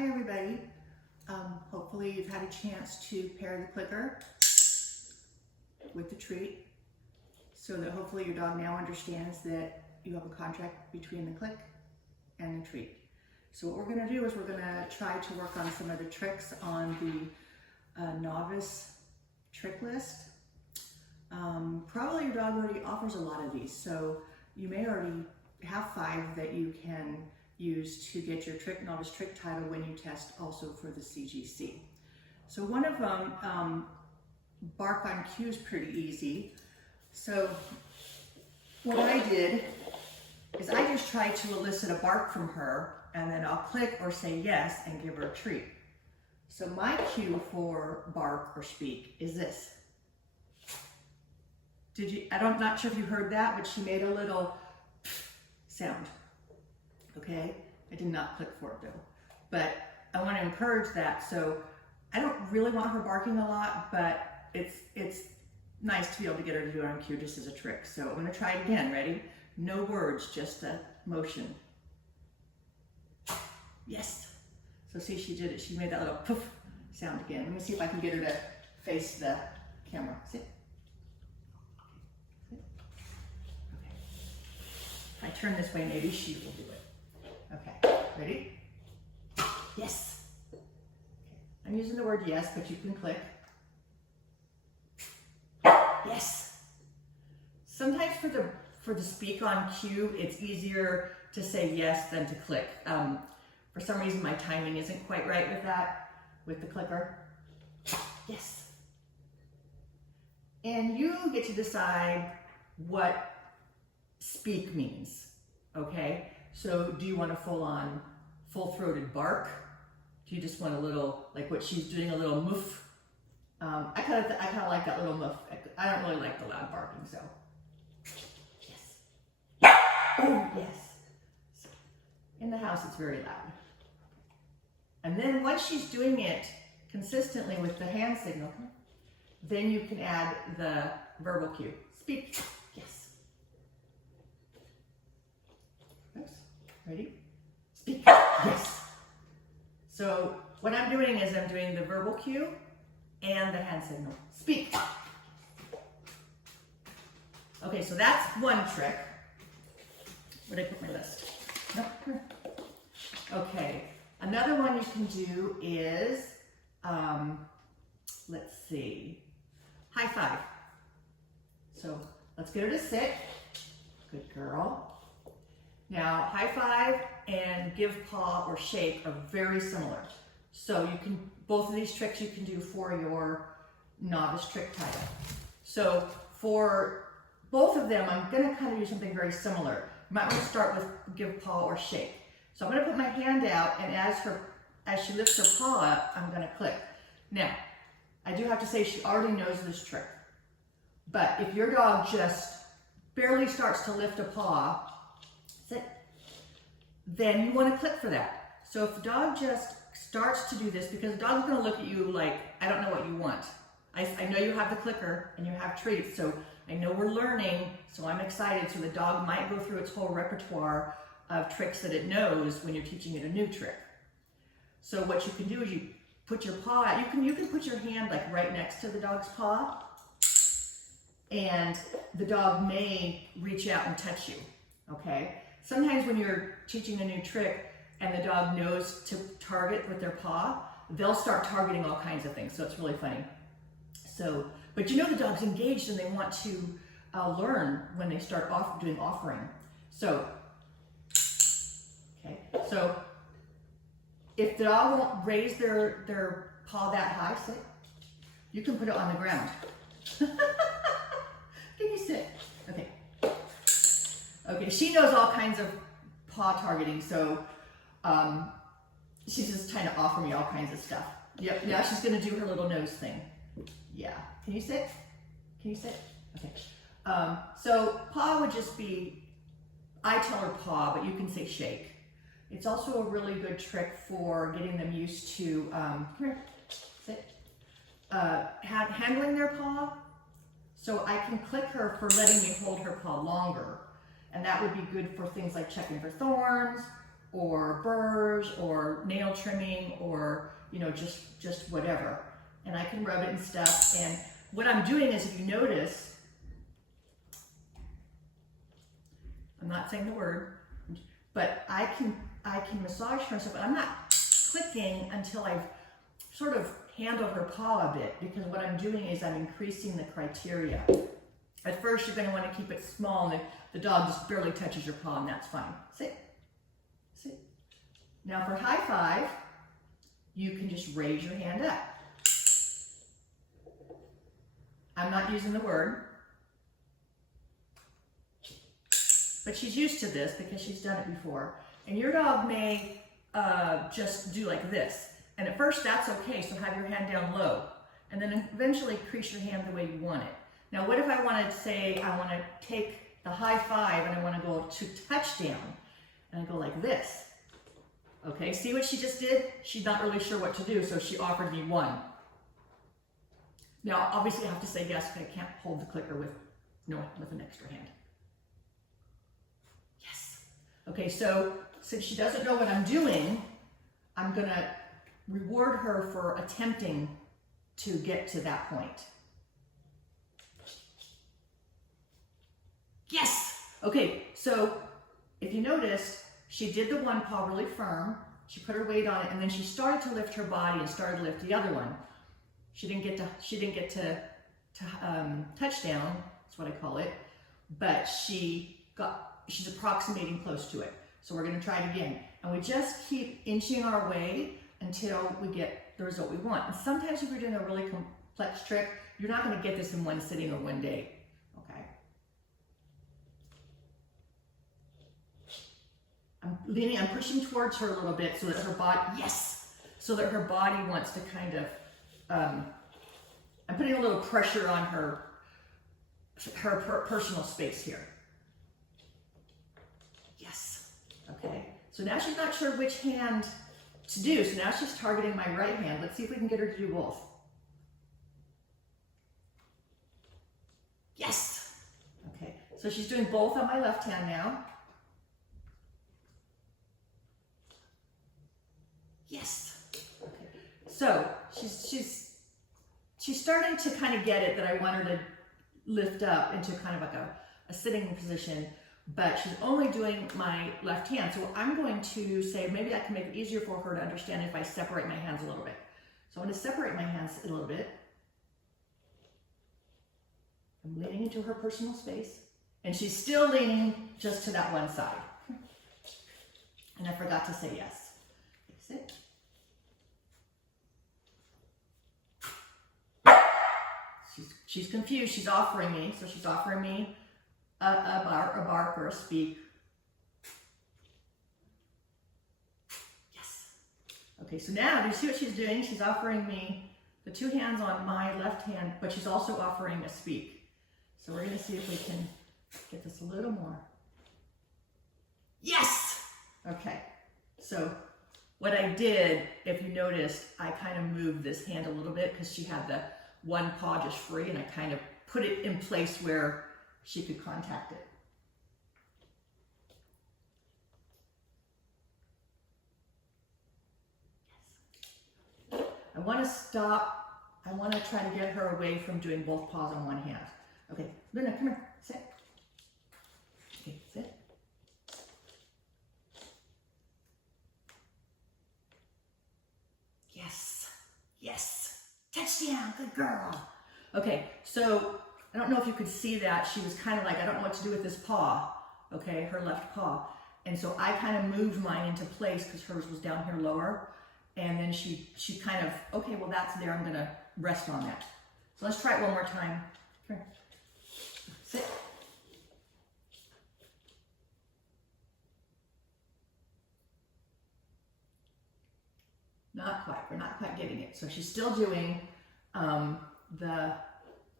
Hi everybody. Hopefully you've had a chance to pair the clicker with the treat so that hopefully your dog now understands that you have a contract between the click and the treat. So what we're going to do is we're going to try to work on some of the tricks on the Novice trick list. Probably your dog already offers a lot of these, so you may already have 5 that you can use to get your Novice Trick Title when you test also for the CGC. So one of them, bark on cue, is pretty easy. So what I did is I just tried to elicit a bark from her, and then I'll click or say yes and give her a treat. So my cue for bark or speak is this. I'm not sure if you heard that, but she made a little sound. Okay, I did not click for it though, but I want to encourage that. So I don't really want her barking a lot, but it's nice to be able to get her to do it on cue just as a trick. So I'm going to try it again. Ready? No words, just a motion. Yes. So see, she did it. She made that little poof sound again. Let me see if I can get her to face the camera. Sit. Sit. Okay. If I turn this way, maybe she will do it. Okay, ready? Yes. Okay. I'm using the word yes, but you can click. Yes. Sometimes for the speak on cue, it's easier to say yes than to click. For some reason, my timing isn't quite right with that, with the clicker. Yes. And you get to decide what speak means, okay? So do you want a full-on, full-throated bark? Do you just want a little, like what she's doing, a little moof? I kind of like that little moof. I don't really like the loud barking, so. Yes. Oh, yes. In the house, it's very loud. And then once she's doing it consistently with the hand signal, then you can add the verbal cue. Speak. Yes. Oops. Ready? Speak. Yes. So what I'm doing is I'm doing the verbal cue and the hand signal. Speak. Okay, so that's one trick. Where did I put my list? No. Okay. Another one you can do is, let's see, high five. So let's get her to sit. Good girl. Now, high five and give paw or shake are very similar. So you can, both of these tricks you can do for your Novice Trick Title. So for both of them, I'm gonna kind of do something very similar. You might want to start with give paw or shake. So I'm going to put my hand out, and as she lifts her paw up, I'm going to click. Now, I do have to say she already knows this trick. But if your dog just barely starts to lift a paw, sit, then you want to click for that. So if the dog just starts to do this, because the dog's going to look at you like, I don't know what you want. I know you have the clicker and you have treats, so I know we're learning, so I'm excited. So the dog might go through its whole repertoire of tricks that it knows when you're teaching it a new trick. So what you can do is you put your paw out. You can put your hand like right next to the dog's paw, and the dog may reach out and touch you, okay? Sometimes when you're teaching a new trick and the dog knows to target with their paw, they'll start targeting all kinds of things, so it's really funny. So, but you know the dog's engaged and they want to learn when they start doing offering. So, okay, so if the dog won't raise their paw that high, sit, you can put it on the ground. Can you sit? Okay. Okay, she knows all kinds of paw targeting, so she's just trying to offer me all kinds of stuff. Yep, now she's gonna do her little nose thing. Yeah, can you sit? Can you sit? Okay. So paw would just be, I tell her paw, but you can say shake. It's also a really good trick for getting them used to, come here, sit, handling their paw. So I can click her for letting me hold her paw longer. And that would be good for things like checking for thorns or burrs or nail trimming or, you know, just whatever. And I can rub it and stuff. And what I'm doing is, if you notice, I'm not saying the word, but I can massage her and stuff, but I'm not clicking until I've sort of handled her paw a bit, because what I'm doing is I'm increasing the criteria. At first, you're going to want to keep it small, and the dog just barely touches your paw, and that's fine. Sit. Sit. Now for high five, you can just raise your hand up. I'm not using the word, but she's used to this because she's done it before. And your dog may just do like this. And at first that's okay, so have your hand down low. And then eventually crease your hand the way you want it. Now what if I wanted to say, I want to take the high five and I want to go to touchdown. And I go like this. Okay, see what she just did? She's not really sure what to do, so she offered me one. Now obviously I have to say yes, because I can't hold the clicker with an extra hand. Yes. Okay, so since she doesn't know what I'm doing, I'm gonna reward her for attempting to get to that point. Yes! Okay, so if you notice, she did the one paw really firm, she put her weight on it, and then she started to lift her body and started to lift the other one. She didn't get to touchdown, that's what I call it, but she's approximating close to it. So we're gonna try it again. And we just keep inching our way until we get the result we want. And sometimes if you're doing a really complex trick, you're not gonna get this in one sitting or one day, okay? I'm pushing towards her a little bit so that her body, yes! So that her body wants to kind of, I'm putting a little pressure on her personal space here. Yes, okay. So now she's not sure which hand to do, so now she's targeting my right hand. Let's see if we can get her to do both. Yes! Okay, so she's doing both on my left hand now. Yes! Okay, so she's starting to kind of get it that I want her to lift up into kind of like a sitting position, but she's only doing my left hand. So I'm going to say, maybe I can make it easier for her to understand if I separate my hands a little bit. So I'm going to separate my hands a little bit. I'm leaning into her personal space, and she's still leaning just to that one side. And I forgot to say yes. Okay, sit. She's confused. She's offering me. So she's offering me a bark or a speak. Yes. Okay, so now do you see what she's doing? She's offering me the two hands on my left hand, but she's also offering a speak. So we're going to see if we can get this a little more. Yes! Okay, so what I did, if you noticed, I kind of moved this hand a little bit because she had the one paw just free, and I kind of put it in place where she could contact it. Yes. I want to stop. I want to try to get her away from doing both paws on one hand. Okay, Luna, come here, sit. Okay, sit. Yes, yes. Touchdown, good girl. Okay, so I don't know if you could see that. She was kind of like, I don't know what to do with this paw, okay, her left paw. And so I kind of moved mine into place because hers was down here lower. And then she kind of, okay, well that's there, I'm gonna rest on that. So let's try it one more time. Come here, sit. Not quite, we're not quite getting it. So she's still doing the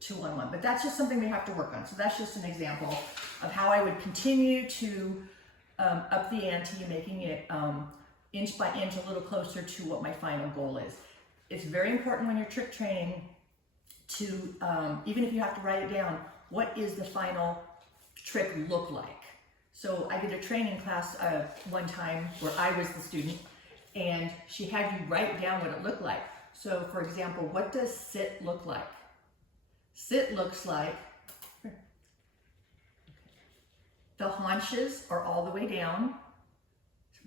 2-on-1, but that's just something we have to work on. So that's just an example of how I would continue to up the ante, making it inch by inch a little closer to what my final goal is. It's very important when you're trick training to, even if you have to write it down, what is the final trick look like? So I did a training class one time where I was the student, and she had you write down what it looked like. So for example, what does sit look like? Sit looks like the haunches are all the way down,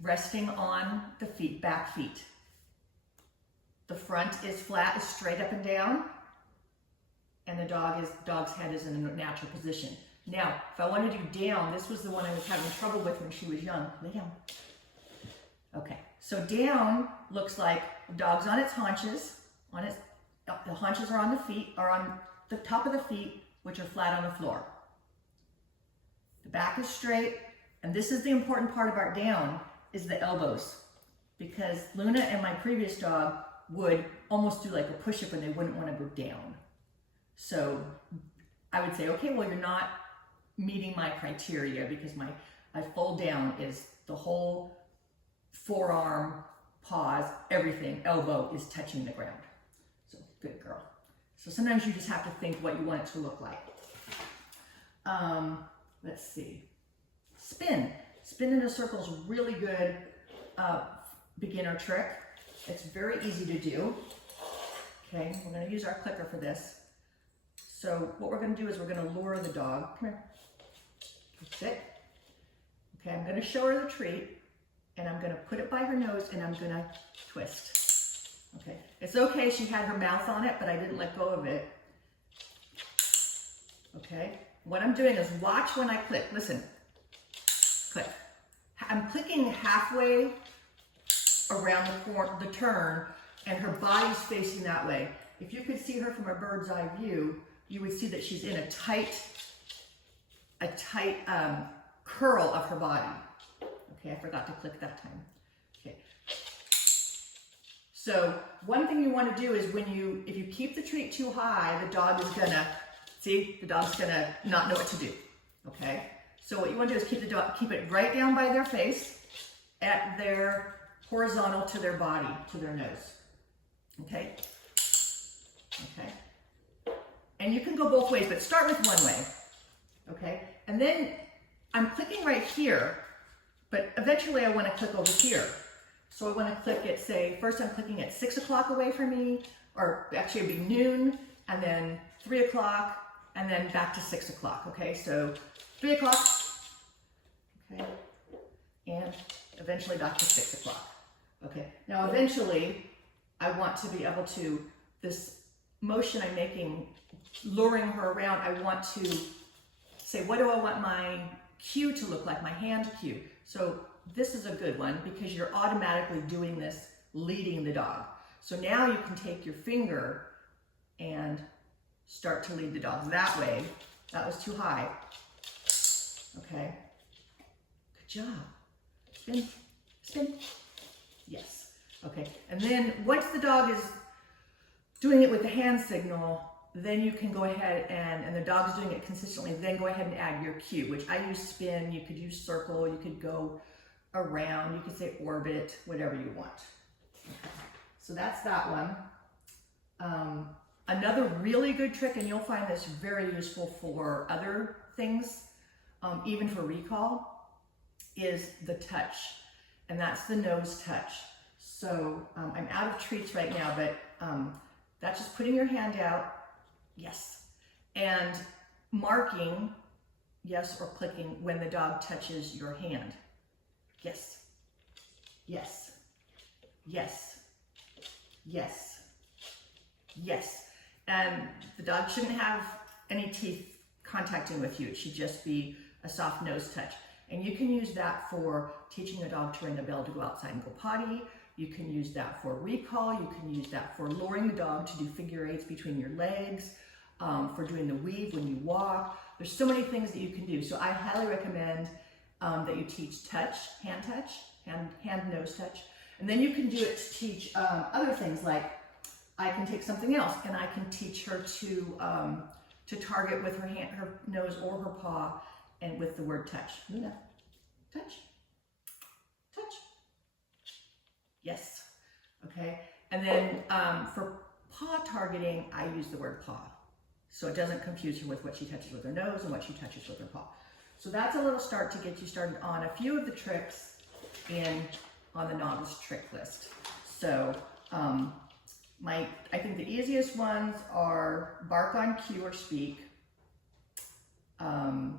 resting on the feet, back feet. The front is flat, is straight up and down, and the dog's head is in a natural position. Now, if I want to do down, this was the one I was having trouble with when she was young. Lay down. Okay, so down looks like the dog's on its haunches. The haunches are on the feet, are on the top of the feet, which are flat on the floor. The back is straight, and this is the important part about down, is the elbows. Because Luna and my previous dog would almost do like a push-up and they wouldn't want to go down. So I would say, okay, well, you're not meeting my criteria, because my fold down is the whole forearm, paws, everything, elbow is touching the ground. So good girl. So sometimes you just have to think what you want it to look like. Let's see. Spin. Spin in a circle is really good beginner trick. It's very easy to do. Okay, we're going to use our clicker for this. So what we're going to do is we're going to lure the dog. Come here. Sit. Okay, I'm going to show her the treat, and I'm going to put it by her nose, and I'm going to twist. Okay, it's okay she had her mouth on it, but I didn't let go of it. Okay, what I'm doing is watch when I click. Listen. Click. I'm clicking halfway around the turn, and her body's facing that way. If you could see her from a bird's eye view, you would see that she's in a tight curl of her body. Okay, I forgot to click that time. Okay. So one thing you want to do is if you keep the treat too high, the dog is gonna, see, the dog's gonna not know what to do. Okay. So what you want to do is keep it right down by their face, at their horizontal to their body, to their nose. Okay? Okay. And you can go both ways, but start with one way. Okay? And then I'm clicking right here, but eventually I want to click over here. So I want to click at, say, first I'm clicking at 6 o'clock away from me, or actually it'd be noon, and then 3 o'clock, and then back to 6 o'clock. Okay? So 3 o'clock, okay, and eventually back to 6 o'clock. Okay, now eventually I want to be able to, this motion I'm making, luring her around, I want to say, what do I want my cue to look like, my hand cue? So this is a good one because you're automatically doing this, leading the dog. So now you can take your finger and start to lead the dog that way. That was too high. Okay, good job. Spin, spin. Yes. Okay, and then once the dog is doing it with the hand signal, then you can go ahead and the dog's doing it consistently, then go ahead and add your cue, which I use spin, you could use circle, you could go around, you could say orbit, whatever you want. Okay. So that's that one. Another really good trick, and you'll find this very useful for other things, even for recall, is the touch, and that's the nose touch. So I'm out of treats right now, but that's just putting your hand out, yes, and marking, yes, or clicking when the dog touches your hand. Yes, yes, yes, yes, yes. And the dog shouldn't have any teeth contacting with you. It should just be a soft nose touch. And you can use that for teaching a dog to ring a bell to go outside and go potty. You can use that for recall. You can use that for luring the dog to do figure eights between your legs, for doing the weave when you walk. There's so many things that you can do. So I highly recommend that you teach touch, hand, nose touch. And then you can do it to teach other things, like I can take something else and I can teach her to target with her hand, her nose or her paw, and with the word touch. Luna, touch, touch. Yes, okay. And then for paw targeting, I use the word paw. So it doesn't confuse her with what she touches with her nose and what she touches with her paw. So that's a little start to get you started on a few of the tricks on the novice trick list. So I think the easiest ones are bark on cue or speak, a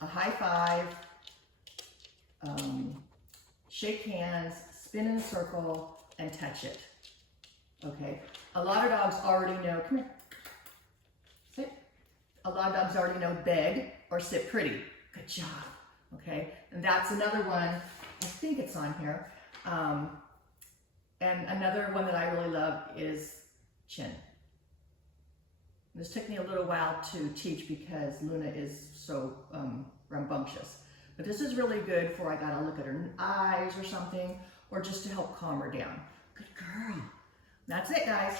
high five, shake hands, spin in a circle, and touch it. Okay, a lot of dogs already know, come here, sit. A lot of dogs already know beg or sit pretty. Good job, okay? And that's another one, I think it's on here. And another one that I really love is chin. This took me a little while to teach because Luna is so rambunctious. But this is really good for I gotta look at her eyes or something, or just to help calm her down. Good girl. That's it, guys.